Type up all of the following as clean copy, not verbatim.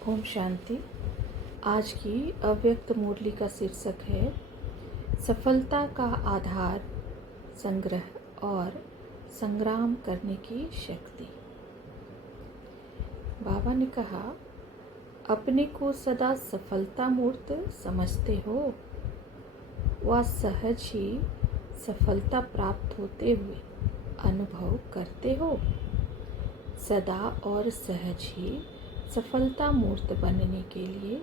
ओम शांति। आज की अव्यक्त मुरली का शीर्षक है सफलता का आधार, संग्रह और संग्राम करने की शक्ति। बाबा ने कहा, अपने को सदा सफलता मूर्त समझते हो व सहज ही सफलता प्राप्त होते हुए अनुभव करते हो। सदा और सहज ही सफलता मूर्त बनने के लिए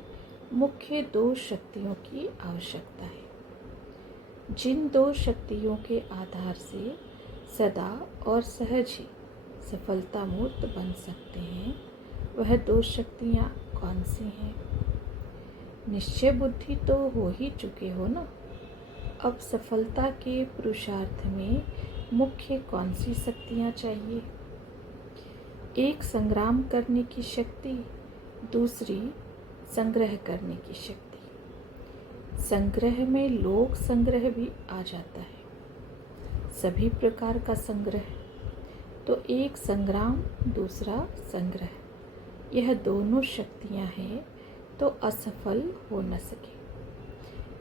मुख्य दो शक्तियों की आवश्यकता है। जिन दो शक्तियों के आधार से सदा और सहज ही सफलता मूर्त बन सकते हैं, वह दो शक्तियाँ कौन सी हैं? निश्चय बुद्धि तो हो ही चुके हो ना। अब सफलता के पुरुषार्थ में मुख्य कौन सी शक्तियाँ चाहिए? एक संग्राम करने की शक्ति, दूसरी संग्रह करने की शक्ति। संग्रह में लोक संग्रह भी आ जाता है, सभी प्रकार का संग्रह। तो एक संग्राम, दूसरा संग्रह, यह दोनों शक्तियां हैं तो असफल हो न सके।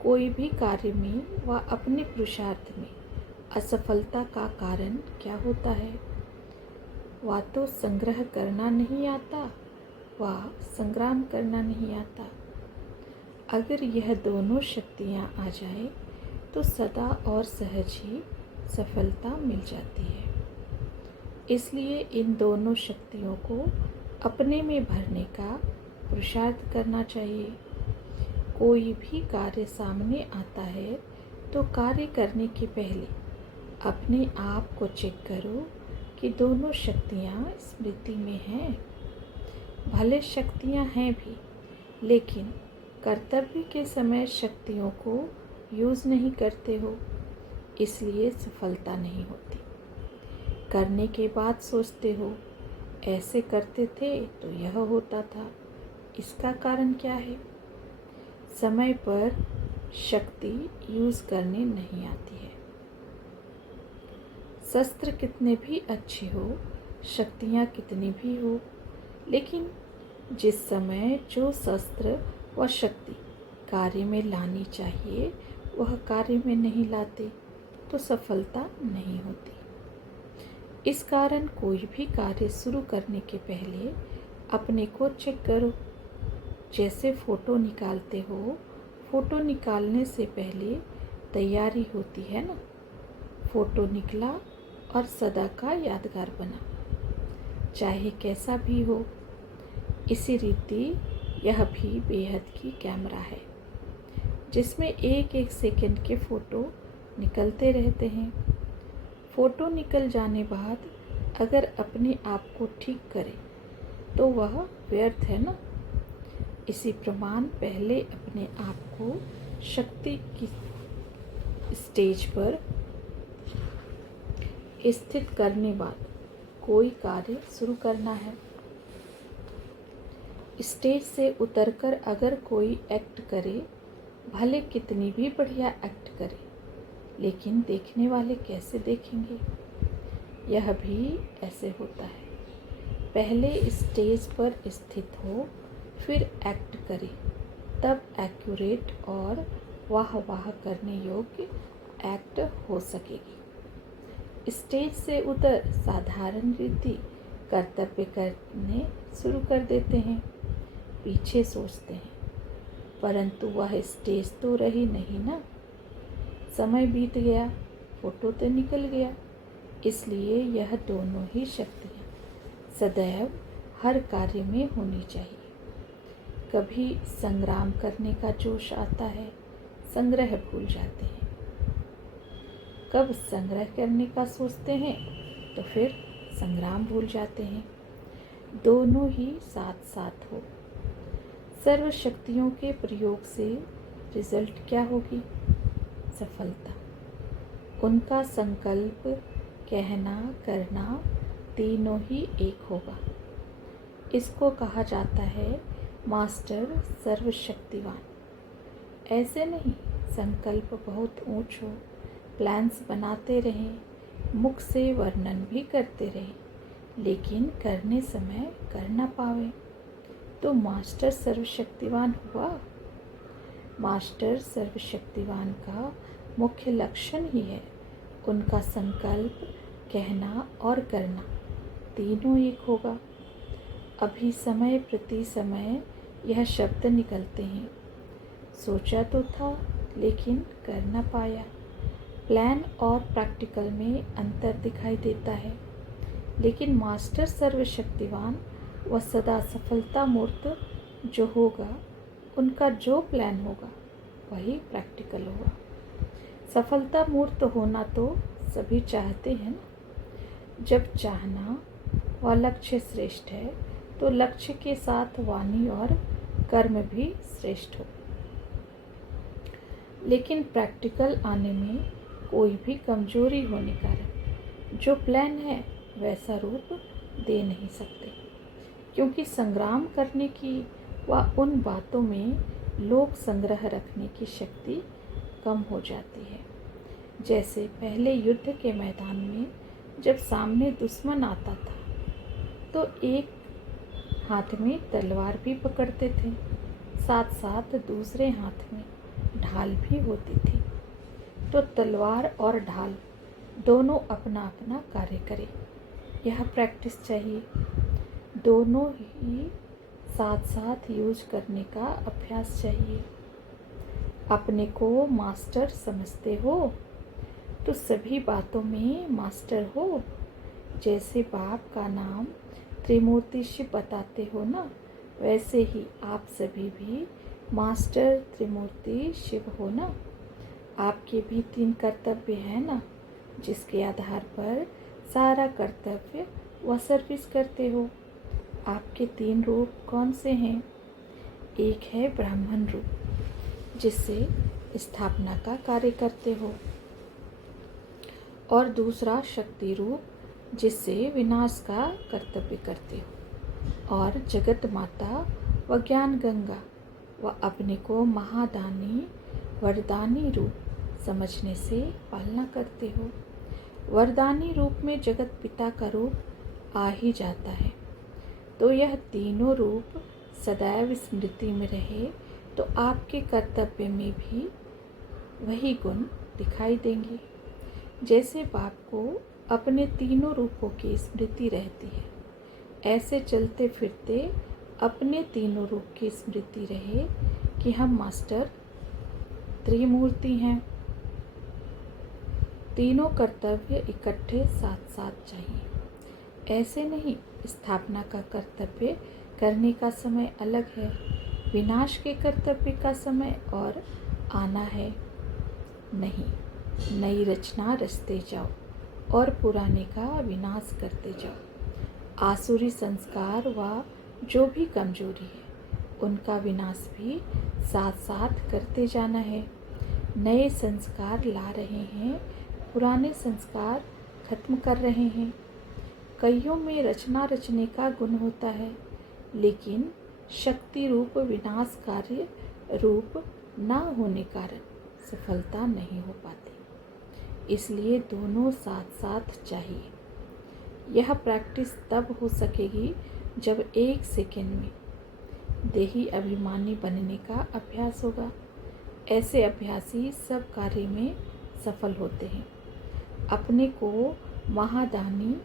कोई भी कार्य में व अपने पुरुषार्थ में असफलता का कारण क्या होता है? वा तो संग्रह करना नहीं आता, वा संग्राम करना नहीं आता। अगर यह दोनों शक्तियाँ आ जाए तो सदा और सहज ही सफलता मिल जाती है। इसलिए इन दोनों शक्तियों को अपने में भरने का पुरुषार्थ करना चाहिए। कोई भी कार्य सामने आता है तो कार्य करने के पहले अपने आप को चेक करो कि दोनों शक्तियाँ स्मृति में हैं। भले शक्तियाँ हैं भी, लेकिन कर्तव्य के समय शक्तियों को यूज़ नहीं करते हो, इसलिए सफलता नहीं होती। करने के बाद सोचते हो, ऐसे करते थे तो यह होता था। इसका कारण क्या है? समय पर शक्ति यूज़ करने नहीं आती है। शस्त्र कितने भी अच्छे हो, शक्तियाँ कितनी भी हो, लेकिन जिस समय जो शस्त्र व शक्ति कार्य में लानी चाहिए वह कार्य में नहीं लाते तो सफलता नहीं होती। इस कारण कोई भी कार्य शुरू करने के पहले अपने को चेक करो। जैसे फ़ोटो निकालते हो, फ़ोटो निकालने से पहले तैयारी होती है ना। फ़ोटो निकला और सदा का यादगार बना, चाहे कैसा भी हो। इसी रीति यह भी बेहद की कैमरा है, जिसमें एक एक सेकंड के फ़ोटो निकलते रहते हैं। फ़ोटो निकल जाने बाद अगर अपने आप को ठीक करे तो वह व्यर्थ है ना। इसी प्रमाण पहले अपने आप को शक्ति की स्टेज पर स्थित करने बाद कोई कार्य शुरू करना है। स्टेज से उतरकर अगर कोई एक्ट करे, भले कितनी भी बढ़िया एक्ट करे, लेकिन देखने वाले कैसे देखेंगे? यह भी ऐसे होता है। पहले स्टेज पर स्थित हो, फिर एक्ट करे, तब एक्यूरेट और वाह वाह करने योग्य एक्ट हो सकेगी। स्टेज से उतर साधारण रीति कर्तव्य करने शुरू कर देते हैं, पीछे सोचते हैं, परंतु वह स्टेज तो रही नहीं ना। समय बीत गया, फोटो तो निकल गया। इसलिए यह दोनों ही शक्तियाँ सदैव हर कार्य में होनी चाहिए। कभी संग्राम करने का जोश आता है, संग्रह भूल जाते हैं। कब संग्रह करने का सोचते हैं तो फिर संग्राम भूल जाते हैं। दोनों ही साथ साथ हो। सर्व शक्तियों के प्रयोग से रिजल्ट क्या होगी? सफलता। उनका संकल्प, कहना, करना तीनों ही एक होगा। इसको कहा जाता है मास्टर सर्वशक्तिवान। ऐसे नहीं संकल्प बहुत ऊंच हो, प्लान्स बनाते रहें, मुख से वर्णन भी करते रहें, लेकिन करने समय कर न पावे। तो मास्टर सर्वशक्तिवान हुआ। मास्टर सर्वशक्तिवान का मुख्य लक्षण ही है उनका संकल्प कहना और करना तीनों एक होगा। अभी समय प्रति समय यह शब्द निकलते हैं। सोचा तो था लेकिन कर न पाया। प्लान और प्रैक्टिकल में अंतर दिखाई देता है, लेकिन मास्टर सर्वशक्तिवान व सदा सफलता मूर्त जो होगा, उनका जो प्लान होगा वही प्रैक्टिकल होगा। सफलता मूर्त होना तो सभी चाहते हैं ना। जब चाहना व लक्ष्य श्रेष्ठ है तो लक्ष्य के साथ वाणी और कर्म भी श्रेष्ठ हो। लेकिन प्रैक्टिकल आने में कोई भी कमजोरी होने कारण जो प्लान है वैसा रूप दे नहीं सकते, क्योंकि संग्राम करने की व उन बातों में लोक संग्रह रखने की शक्ति कम हो जाती है। जैसे पहले युद्ध के मैदान में जब सामने दुश्मन आता था तो एक हाथ में तलवार भी पकड़ते थे, साथ साथ दूसरे हाथ में ढाल भी होती थी। तो तलवार और ढाल दोनों अपना अपना कार्य करें, यह प्रैक्टिस चाहिए। दोनों ही साथ साथ यूज करने का अभ्यास चाहिए। अपने को मास्टर समझते हो तो सभी बातों में मास्टर हो। जैसे बाप का नाम त्रिमूर्ति शिव बताते हो ना, वैसे ही आप सभी भी मास्टर त्रिमूर्ति शिव हो ना। आपके भी 3 कर्तव्य है ना, जिसके आधार पर सारा कर्तव्य व सर्विस करते हो। आपके 3 रूप कौन से हैं? एक है ब्राह्मण रूप, जिससे स्थापना का कार्य करते हो, और दूसरा शक्ति रूप, जिससे विनाश का कर्तव्य करते हो, और जगत माता व ज्ञान गंगा व अपने को महादानी वरदानी रूप समझने से पालना करते हो। वरदानी रूप में जगत पिता का रूप आ ही जाता है, तो यह तीनों रूप सदैव स्मृति में रहे तो आपके कर्तव्य में भी वही गुण दिखाई देंगे। जैसे बाप को अपने तीनों रूपों की स्मृति रहती है, ऐसे चलते फिरते अपने तीनों रूप की स्मृति रहे कि हम मास्टर त्रिमूर्ति हैं। तीनों कर्तव्य इकट्ठे साथ साथ चाहिए। ऐसे नहीं स्थापना का कर्तव्य करने का समय अलग है, विनाश के कर्तव्य का समय और आना है। नहीं, नई रचना रचते जाओ और पुराने का विनाश करते जाओ। आसुरी संस्कार व जो भी कमजोरी है उनका विनाश भी साथ साथ करते जाना है। नए संस्कार ला रहे हैं, पुराने संस्कार खत्म कर रहे हैं। कईयों में रचना रचने का गुण होता है, लेकिन शक्ति रूप विनाश कार्य रूप न होने कारण सफलता नहीं हो पाती। इसलिए दोनों साथ साथ चाहिए। यह प्रैक्टिस तब हो सकेगी जब 1 सेकेंड में देही अभिमानी बनने का अभ्यास होगा। ऐसे अभ्यासी सब कार्य में सफल होते हैं। अपने को महादानी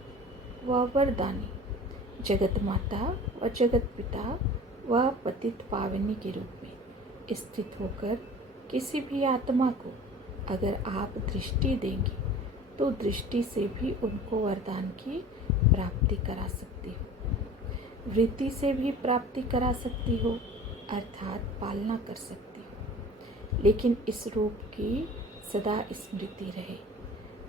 व वरदानी, जगत माता व जगत पिता व पतित पावनी के रूप में स्थित होकर किसी भी आत्मा को अगर आप दृष्टि देंगे तो दृष्टि से भी उनको वरदान की प्राप्ति करा सकती हो, वृत्ति से भी प्राप्ति करा सकती हो, अर्थात पालना कर सकती हो। लेकिन इस रूप की सदा स्मृति रहे।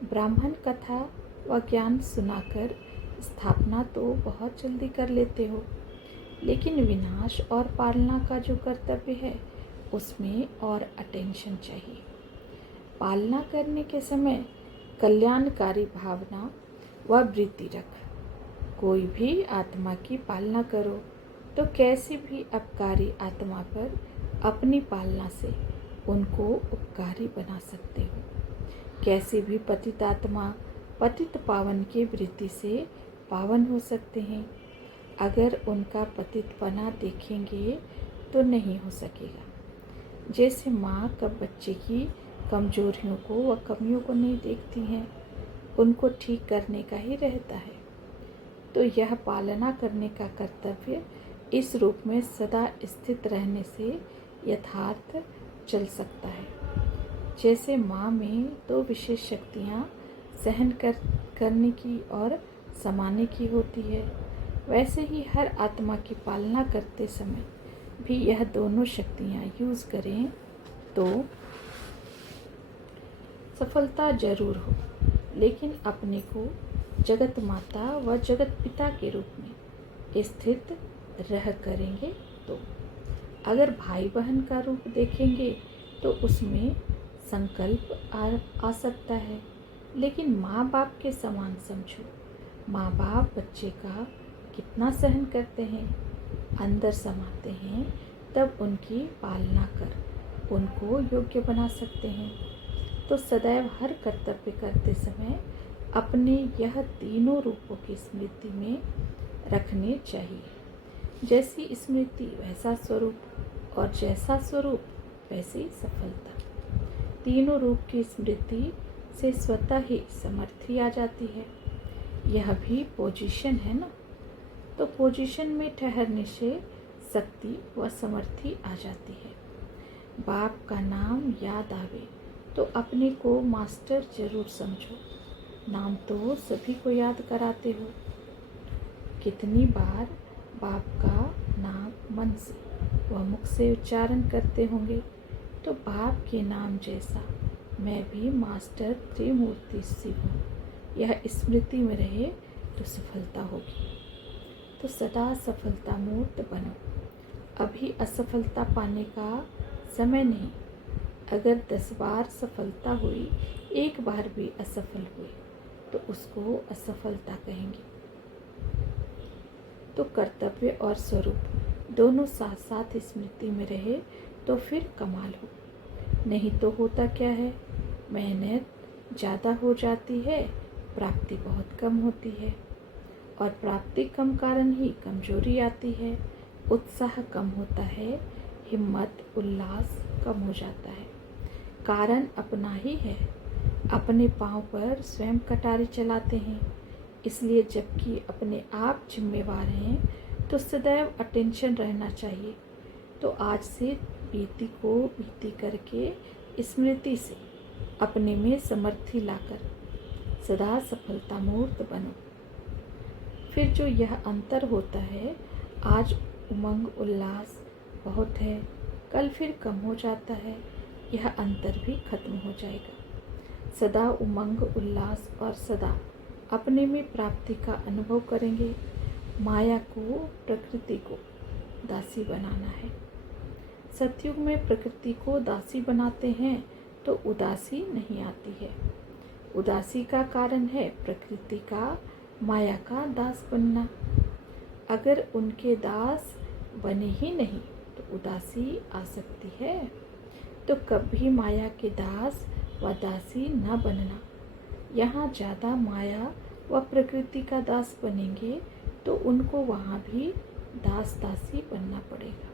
ब्राह्मण कथा व ज्ञान सुनाकर स्थापना तो बहुत जल्दी कर लेते हो, लेकिन विनाश और पालना का जो कर्तव्य है उसमें और अटेंशन चाहिए। पालना करने के समय कल्याणकारी भावना व वृत्ति रख। कोई भी आत्मा की पालना करो तो कैसी भी अपकारी आत्मा पर अपनी पालना से उनको उपकारी बना सकते हो। कैसी भी पतित आत्मा पतित पावन की वृत्ति से पावन हो सकते हैं। अगर उनका पतितपना देखेंगे तो नहीं हो सकेगा। जैसे माँ कब बच्चे की कमजोरियों को व कमियों को नहीं देखती हैं, उनको ठीक करने का ही रहता है। तो यह पालना करने का कर्तव्य इस रूप में सदा स्थित रहने से यथार्थ चल सकता है। जैसे माँ में दो विशेष शक्तियाँ सहन करने की और समाने की होती है, वैसे ही हर आत्मा की पालना करते समय भी यह दोनों शक्तियाँ यूज़ करें तो सफलता जरूर हो, लेकिन अपने को जगत माता व जगत पिता के रूप में स्थित रह करेंगे। तो अगर भाई बहन का रूप देखेंगे तो उसमें संकल्प आ सकता है, लेकिन माँ बाप के समान समझो। माँ बाप बच्चे का कितना सहन करते हैं, अंदर समाते हैं, तब उनकी पालना कर उनको योग्य बना सकते हैं। तो सदैव हर कर्तव्य करते समय अपने यह तीनों रूपों की स्मृति में रखने चाहिए। जैसी स्मृति वैसा स्वरूप, और जैसा स्वरूप वैसी सफलता। तीनों रूप की स्मृति से स्वतः ही समर्थी आ जाती है। यह भी पोजीशन है ना, तो पोजीशन में ठहरने से शक्ति व समर्थी आ जाती है। बाप का नाम याद आवे तो अपने को मास्टर जरूर समझो। नाम तो सभी को याद कराते हो। कितनी बार बाप का नाम मन से व मुख से उच्चारण करते होंगे। तो बाप के नाम जैसा मैं भी मास्टर त्रिमूर्ति शिव हूँ, यह स्मृति में रहे तो सफलता होगी। तो सदा सफलता मूर्त बनो। अभी असफलता पाने का समय नहीं। अगर 10 बार सफलता हुई, एक बार भी असफल हुई, तो उसको असफलता कहेंगे। तो कर्तव्य और स्वरूप दोनों साथ साथ स्मृति में रहे तो फिर कमाल हो। नहीं तो होता क्या है, मेहनत ज़्यादा हो जाती है, प्राप्ति बहुत कम होती है, और प्राप्ति कम कारण ही कमजोरी आती है, उत्साह कम होता है, हिम्मत उल्लास कम हो जाता है। कारण अपना ही है। अपने पाँव पर स्वयं कटारी चलाते हैं, इसलिए जबकि अपने आप जिम्मेवार हैं तो सदैव अटेंशन रहना चाहिए। तो आज से बीती को बीती करके स्मृति से अपने में समर्थी लाकर सदा सफलता मूर्त बनो। फिर जो यह अंतर होता है, आज उमंग उल्लास बहुत है, कल फिर कम हो जाता है, यह अंतर भी खत्म हो जाएगा। सदा उमंग उल्लास और सदा अपने में प्राप्ति का अनुभव करेंगे। माया को प्रकृति को दासी बनाना है। सतयुग में प्रकृति को दासी बनाते हैं तो उदासी नहीं आती है। उदासी का कारण है प्रकृति का माया का दास बनना। अगर उनके दास बने ही नहीं तो उदासी आ सकती है। तो कभी माया के दास व दासी न बनना। यहाँ ज़्यादा माया व प्रकृति का दास बनेंगे तो उनको वहाँ भी दास दासी बनना पड़ेगा,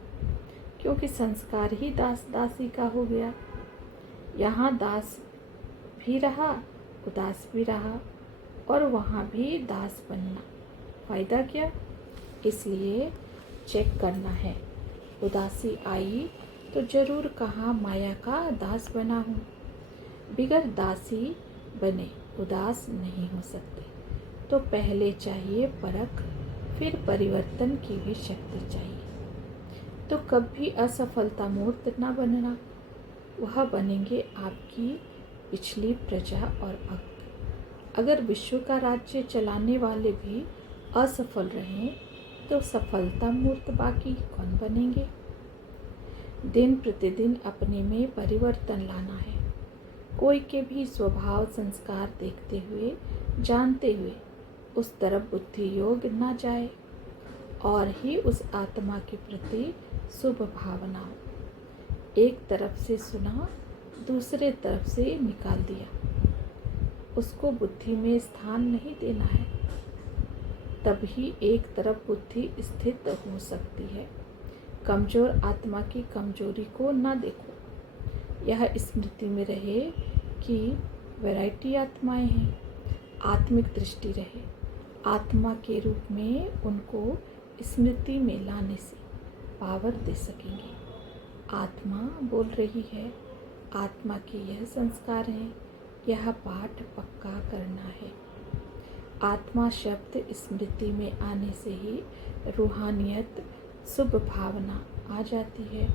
क्योंकि संस्कार ही दास दासी का हो गया। यहाँ दास भी रहा, उदास भी रहा, और वहाँ भी दास बनना, फायदा क्या? इसलिए चेक करना है। उदासी आई तो जरूर कहाँ माया का दास बना हूँ। बिगर दासी बने उदास नहीं हो सकते। तो पहले चाहिए परख, फिर परिवर्तन की भी शक्ति चाहिए। तो कभी असफलता मूर्त न बनना, वह बनेंगे आपकी पिछली प्रजा और भक्त। अगर विश्व का राज्य चलाने वाले भी असफल रहें तो सफलता मूर्त बाकी कौन बनेंगे? दिन प्रतिदिन अपने में परिवर्तन लाना है। कोई के भी स्वभाव संस्कार देखते हुए जानते हुए उस तरफ बुद्धि योग न जाए, और ही उस आत्मा के प्रति शुभ भावना हो। एक तरफ से सुना, दूसरे तरफ से निकाल दिया, उसको बुद्धि में स्थान नहीं देना है। तभी एक तरफ बुद्धि स्थित हो सकती है। कमज़ोर आत्मा की कमजोरी को न देखो। यह स्मृति में रहे कि वैरायटी आत्माएं हैं। आत्मिक दृष्टि रहे। आत्मा के रूप में उनको स्मृति में लाने से पावर दे सकेंगे। आत्मा बोल रही है, आत्मा के यह संस्कार हैं, यह पाठ पक्का करना है। आत्मा शब्द स्मृति में आने से ही रूहानियत, शुभ भावना आ जाती है,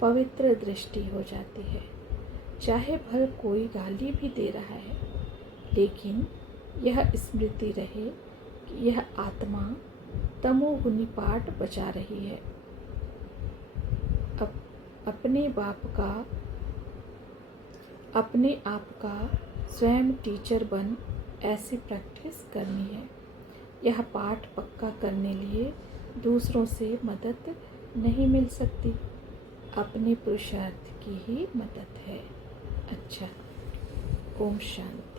पवित्र दृष्टि हो जाती है। चाहे भल कोई गाली भी दे रहा है, लेकिन यह स्मृति रहे कि यह आत्मा तमोगुनी पाठ बचा रही है। अपने आप का स्वयं टीचर बन ऐसी प्रैक्टिस करनी है। यह पाठ पक्का करने लिए दूसरों से मदद नहीं मिल सकती, अपने पुरुषार्थ की ही मदद है। अच्छा, ओम शांति।